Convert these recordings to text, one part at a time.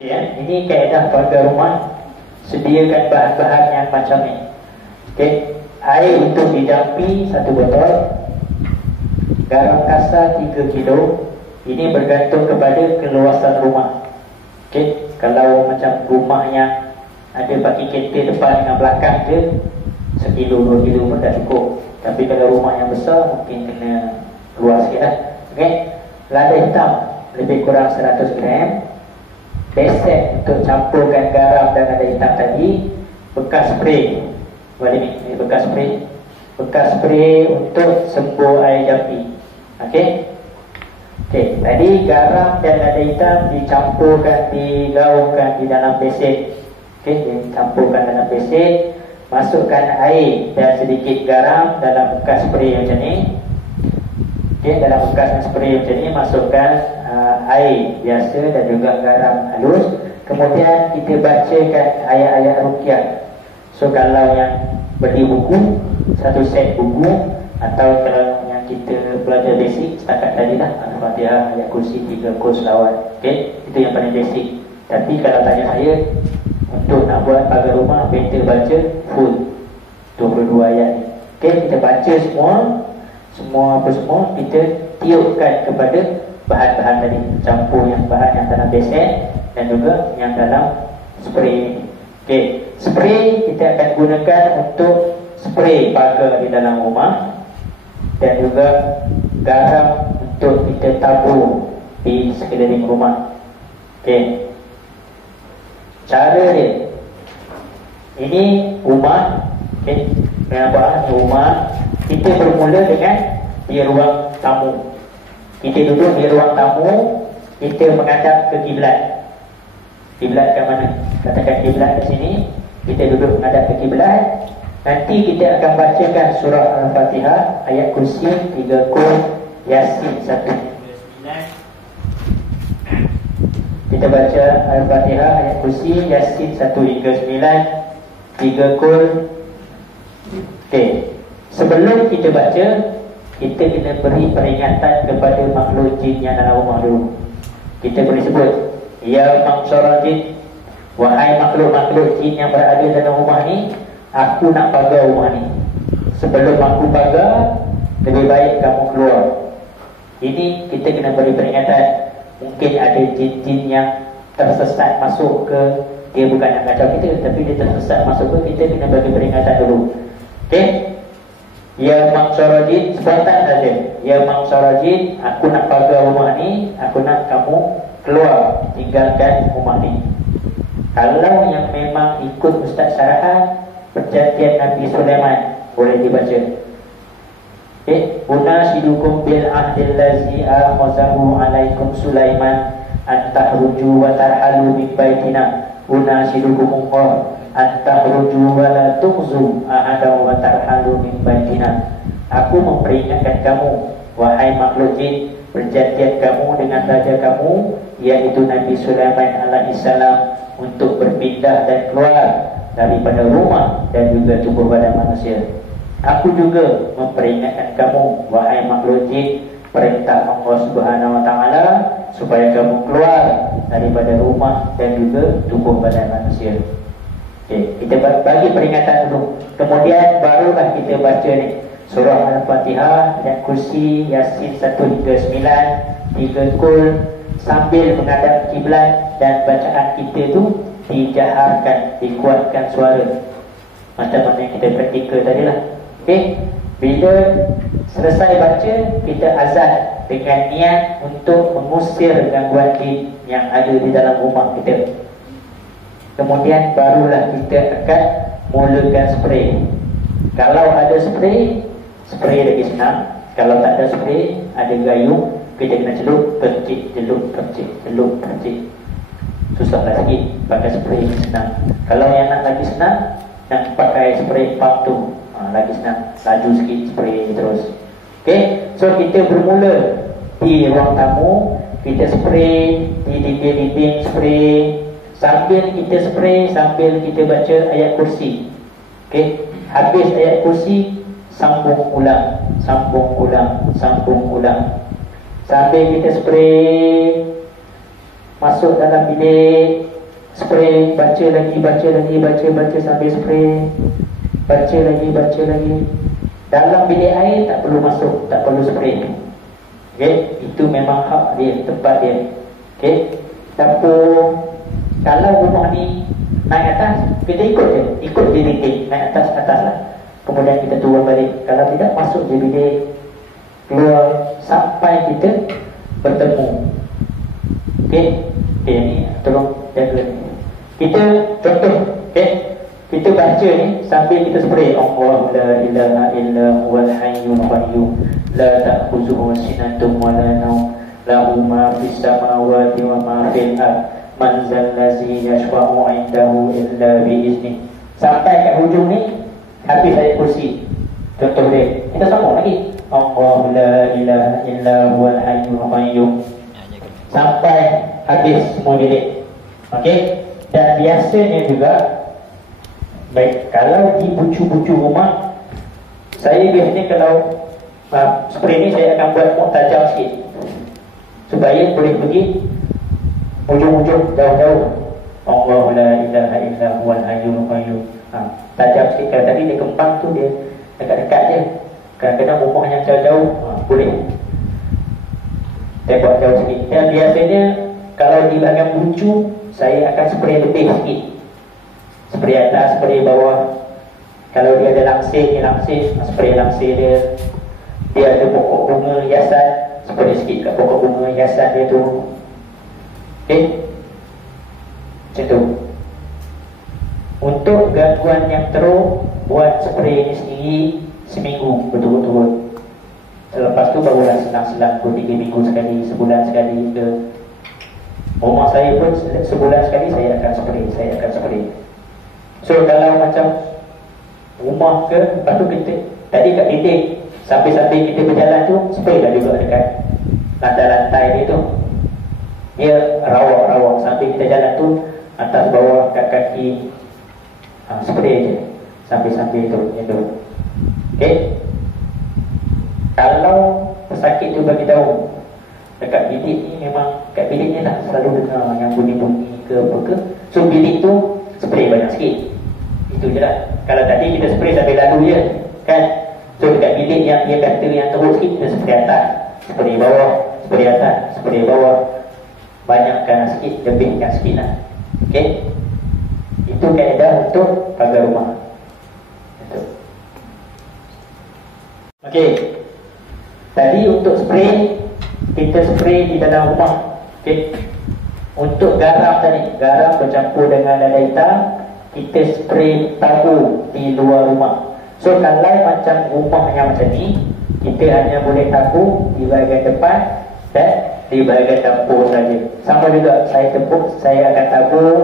Ya, ini kaedah pada rumah. Sediakan bahan-bahan yang macam ni. Okey, air untuk didampi 1 botol, garam kasar 3 kilo. Ini bergantung kepada keluasan rumah. Okey, kalau macam rumah yang ada bagi kereta depan dengan belakang je, 1 kilo 2 kilo pun dah cukup. Tapi kalau rumah yang besar mungkin kena luas sikit lah. Okey, lada hitam lebih kurang 100 gram. Besek untuk campurkan garam dan lada hitam tadi. Bekas spray, balik ni bekas spray. Bekas spray untuk sembuh air jampi. Okey. Okey, tadi garam dan lada hitam dicampurkan, digaungkan di dalam besek. Okey, dicampurkan dalam besek. Masukkan air dan sedikit garam dalam bekas spray macam ni. Okey, dalam bekas spray macam ni masukkan air biasa dan juga garam halus. Kemudian kita bacakan ayat-ayat ruqyah. So kalau yang beli buku, 1 set buku, atau kalau yang kita belajar basic setakat tadi lah, Al-Fatihah, ayat kursi, 3 kurs selawat. Okey, itu yang paling basic. Tapi kalau tanya saya, untuk nak buat pagar rumah, better baca full 22 ayat ni. Okey, kita baca semua kita tiupkan kepada bahan-bahan tadi, campur yang bahan yang dalam besek dan juga yang dalam spray. Okey, spray kita akan gunakan untuk spray pagar di dalam rumah, dan juga garam untuk kita tabur di sekeliling rumah. Okey, cara dia ini rumah. Okey, nampak rumah. Kita bermula dengan di ruang tamu. Kita duduk di ruang tamu, kita menghadap ke kiblat. Kiblat ke mana? Katakan kiblat di sini. Kita duduk menghadap ke kiblat. Nanti kita akan bacakan surah Al-Fatihah, ayat kursi 3 kul, Yasin 1 hingga 9. Kita baca Al-Fatihah, ayat kursi, Yasin 1 hingga 9, 3 kul. Okey, sebelum kita baca, kita kena beri peringatan kepada makhluk jin yang dalam rumah dulu. Kita boleh sebut, ya mangsyara jin, wahai makhluk-makhluk jin yang berada dalam rumah ni, aku nak pagar rumah ni. Sebelum aku pagar, lebih baik kamu keluar. Ini kita kena beri peringatan. Mungkin ada jin-jin yang tersesat masuk ke, dia bukan nak kacau kita, tapi dia tersesat masuk ke, kita kena bagi peringatan dulu. Okey, ya mangsyara jin, spontan saja. Ya mangsyara jin, aku nak pagar rumah ni, aku nak kamu keluar, tinggalkan rumah ni. Kalau yang memang ikut Ustaz Syarahan, perjanjian Nabi Sulaiman, boleh dibaca. Okay, unashidukum bil ahdil lazi akhazahu alaikum Sulaiman antahruju wa tarhalu min baitina. Unashidukum antahruju wa la tughzu ahadahu wa tarhalu min baitina. Aku memperingatkan kamu, wahai makhluk jin, perjanjian kamu dengan raja kamu, iaitu Nabi Sulaiman alaihissalam, untuk berpindah dan keluar daripada rumah dan juga tubuh badan manusia. Aku juga memperingatkan kamu, wahai makhluk jin, perintah Allah Subhanahu wa taala supaya kamu keluar daripada rumah dan juga tubuh badan manusia. Okey, kita bagi peringatan dulu. Kemudian barulah kita baca ni surah Al-Fatihah, ayat kursi, Yasin 1 hingga 9, 3 kul, sambil menghadap kiblat, dan bacaan kita tu dijaharkan, dikuatkan suara macam mana yang kita praktikal tadi lah. Okey, bila selesai baca, kita azan dengan niat untuk mengusir gangguan jin yang ada di dalam rumah kita. Kemudian barulah kita akan mulakan spray. Kalau ada spray, spray lagi senang. Kalau tak ada spray, ada gayung, kita kena celup, percik, celup, percik, celup, percik. Susahlah sikit, pakai spray senang. Kalau yang nak lagi senang, nak pakai spray pump tu, lagi senang, laju sikit spray terus. Okey, so kita bermula di ruang tamu, kita spray di dinding-dinding, spray. Sambil kita spray, sambil kita baca ayat kursi. Okey, habis ayat kursi, sambung ulang, sambung ulang, sambung ulang. Sambil kita spray, masuk dalam bilik, spray, baca lagi, baca sambil spray, baca lagi. Dalam bilik air tak perlu masuk, tak perlu spray. Okey, itu memang hak dia, tempat dia. Okey, dapur. Kalau rumah ni naik atas, kita ikut je dinding, naik atas lah. Kemudian kita turun balik. Kalau tidak, masuk je bilik, keluar sampai kita bertemu. Okey, ni tolong jaga ni. Kita contoh, okey, kita baca ni sambil kita spray Allah la ilaha illa huwal hayyul qayyum la ta'khudhuhu sinatun wa la nawm lahu ma fis samawati wa ma fil ardh man zal ladzi yashfa'u 'indahu illa bi izni. Sampai kat hujung ni habis ayat kursi. Contoh dia. Kita sambung lagi. Allah la ilaha illa huwal hayyul qayyum sampai habis semua bilik. Okey. Dan biasanya juga, baik, kalau di bucu-bucu rumah, saya biasanya kalau spray ni saya akan buat tajam sikit supaya boleh pergi ujung-ujung jauh-jauh. Allah la ilaha illa huwal hayyul qayyum. Tajam sikit. Kalau tadi dia kembang tu dia dekat-dekat je. Kadang-kadang rumah yang jauh-jauh boleh saya buat jauh sikit. Dan biasanya kalau di bahagian bucu, saya akan spray lebih sikit. Spray atas, spray bawah. Kalau dia ada langsir, spray langsir dia. Dia ada pokok bunga hiasan, spray sikit kat pokok bunga hiasan dia tu. Okey, macam tu. Untuk gangguan yang teruk, buat spray ni sendiri seminggu betul-betul. Selepas tu barulah selang-selang 2-3 minggu sekali, sebulan sekali ke. Rumah saya pun sebulan sekali saya akan spray. So kalau macam rumah ke, lepas tu kita tadi kat dinding, sambil-sambil kita berjalan tu, spray dah juga dekat lantai-lantai ni tu. Dia rawak-rawak sambil kita jalan tu, atas bawah kat kaki, spray je sambil-sambil tu, gitu. Okey. Kalau pesakit tu bagi tahu, dekat bilik ni memang, kat bilik ni lah selalu dengar yang bunyi-bunyi ke apa ke. So bilik tu spray banyak sikit. Itu je lah. Kalau tadi kita spray sambil lalu je, kan. So dekat bilik yang dia kata yang teruk sikit, kita spray atas, spray bawah, spray atas, spray bawah. Banyakkan sikit, lebihkan sikit lah. Okay. Itu kaedah untuk pagar rumah. Okay. Tadi untuk spray, kita spray di dalam rumah. Okay. Untuk garam tadi, garam bercampur dengan lada hitam, kita spray tabu di luar rumah. So kalau macam rumah yang macam ni, kita hanya boleh tabu di bahagian depan dan di bahagian dapur saja. Sama juga saya tepuk, saya akan tabur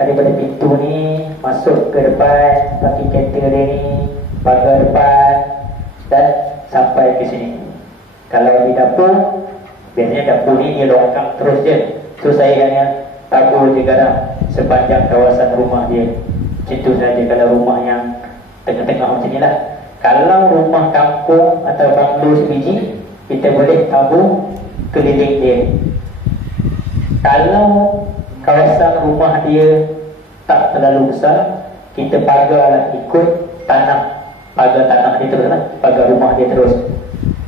daripada pintu ni masuk ke depan, pakai kereta dia ni, pagar depan dan sampai ke sini. Kalau di dapur, biasanya dapur ni dia longkang terus je. So saya hanya tabur je garam sepanjang kawasan rumah dia. Macam tu saja kalau rumah yang tengah-tengah macam ni lah. Kalau rumah kampung atau banglo sebiji, kita boleh tabur keliling dia. Kalau kawasan rumah dia tak terlalu besar, kita pagarlah ikut tanah, pagar tanah dia terus lah, pagar rumah dia terus.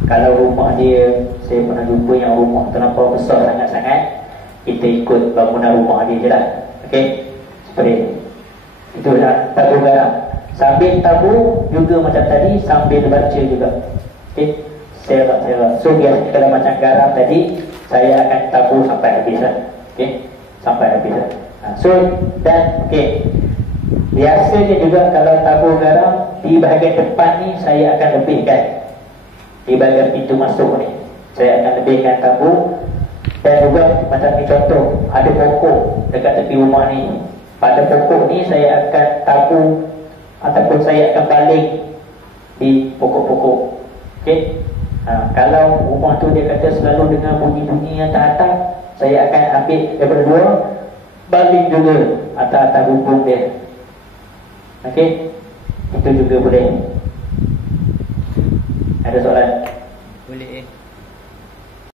Kalau rumah dia, saya pernah jumpa yang rumah terlampau besar sangat-sangat, kita ikut bangunan rumah dia je lah. Okey, seperti itu lah, tabur garam. Sambil tabur juga macam tadi, sambil baca juga. Okey, serak-serak. So biasanya kalau macam garam tadi, saya akan tabur sampai habis lah. Okey, sampai habis lah. So, dan okey, biasanya juga kalau tabur garam, di bahagian depan ni saya akan lebihkan. Di bahagian pintu masuk ni saya akan lebihkan tabur. Dan juga macam ni contoh, ada pokok dekat tepi rumah ni, pada pokok ni saya akan tabur ataupun saya akan baling di pokok-pokok. Okey, kalau rumah tu dia kata selalu dengar bunyi-bunyi yang tak-tak, saya akan ambil daripada luar, baling juga atas-atas hubung dia. Okey, itu juga boleh. Ada soalan? Boleh